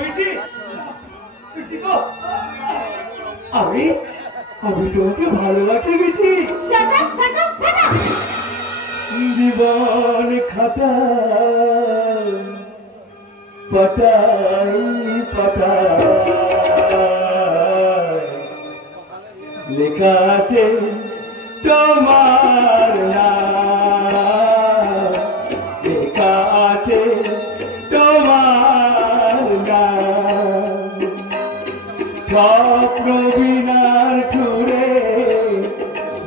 বিটি বিটি গো আমি আমি তোমাকে ভালোবাসি বিটি। Shut up shut up shut up. জীবন খাতা পটাই পটাই লেখা আছে তোমার নাম, লেখা আছে তোমার নাম। স্বপ্ন বিনার ছুড়ে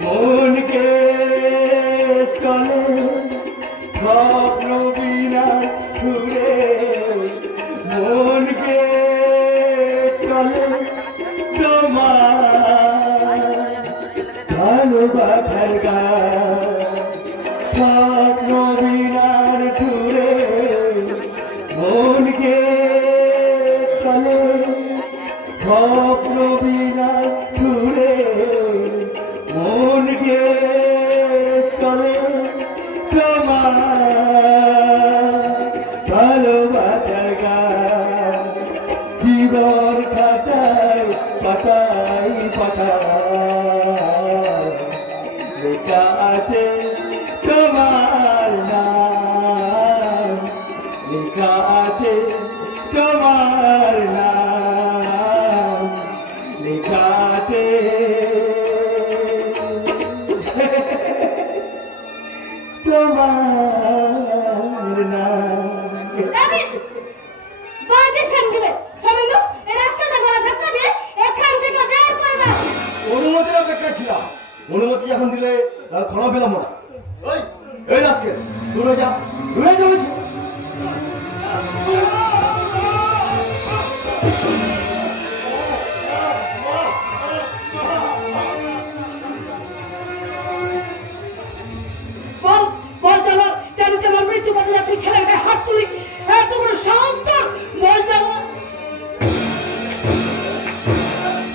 মনকে চলে, স্বপ্ন বিনার ছুড়ে মনকে চলে তোমার ভালোবাসার গান। স্বপ্ন বিনার ছুড়ে মনকে চলে, স্বপ্ন বিনার ছুড়ে মনকে চলে তোমার ভালোবাসার গান। জীবন খাতায় পাতায় পাতায় লেখা আছে তোমার নাম, লেখা আছে তোমার নাম, লেখা আছে তোমার নাম। রাবিশ বাজে সেন্টিমেন্ট শোনো, এই রাস্তাটা গলা ধাক্কা দিয়ে এখান থেকে বের করে দাও। অনুমতির অপেক্ষা ছিলাম, অনুমতি যখন দিলে ক্ষমা পেলাম না। ওই এই আজকে দূরে যা, দূরে যা বলছি। বল বল জানো কেন তোমার মৃত্যু পথে তুই ছেলের গায়ে হাত তুলি? এত বড় সাহস তোর? বল জানো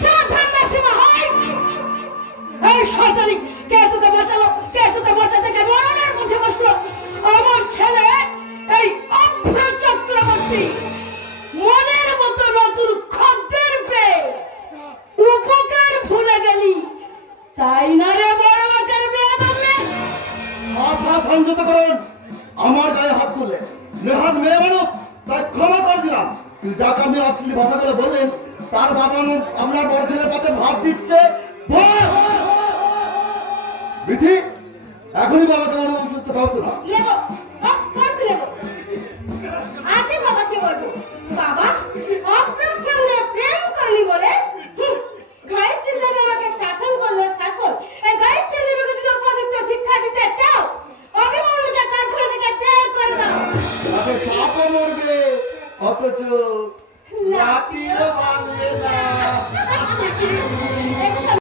সাবধান নাসিমা হয়। এই শয়তানি কে তোকে বাঁচালো? কে তোকে বাঁচা থেকে মরণের মুখে বসলো? আমার ছেলে এই অভ্র চক্রবর্তী মনের মতো নতুন খদ্দের পেয়ে উপকার ভুলে গেলি, তাই না রে বড় লোকের বেয়াদব রে? আপনারা সংযত করুন, আমার গায়ে হাত তুলে নেহাত মেয়ে মানুষ, তাই ক্ষমা করে দিলাম। কিন্তু যাকে আপনি অশ্লীল ভাষাগুলো বললেন, তার বাবা আপনার বড় ছেলের পাতে ভাত দিচ্ছে। বিধি এখনই বাবাকে অনুমতি করতে পারতো না। লেবো করছি লেবো। আজকে বাবাকে বলবো বাবা আপনার সঙ্গে প্রেম করেনি বলে গায়ত্রী দেবী আমাকে শাসন করলো। শাসন এই গায়ত্রী দেবীকে যদি উপযুক্ত শিক্ষা দিতে চাও অভিমন্যুকে কারখানা থেকে বের করে দাও। তাতে সাপও মরবে, অথচ লাঠিও ভাঙবে না।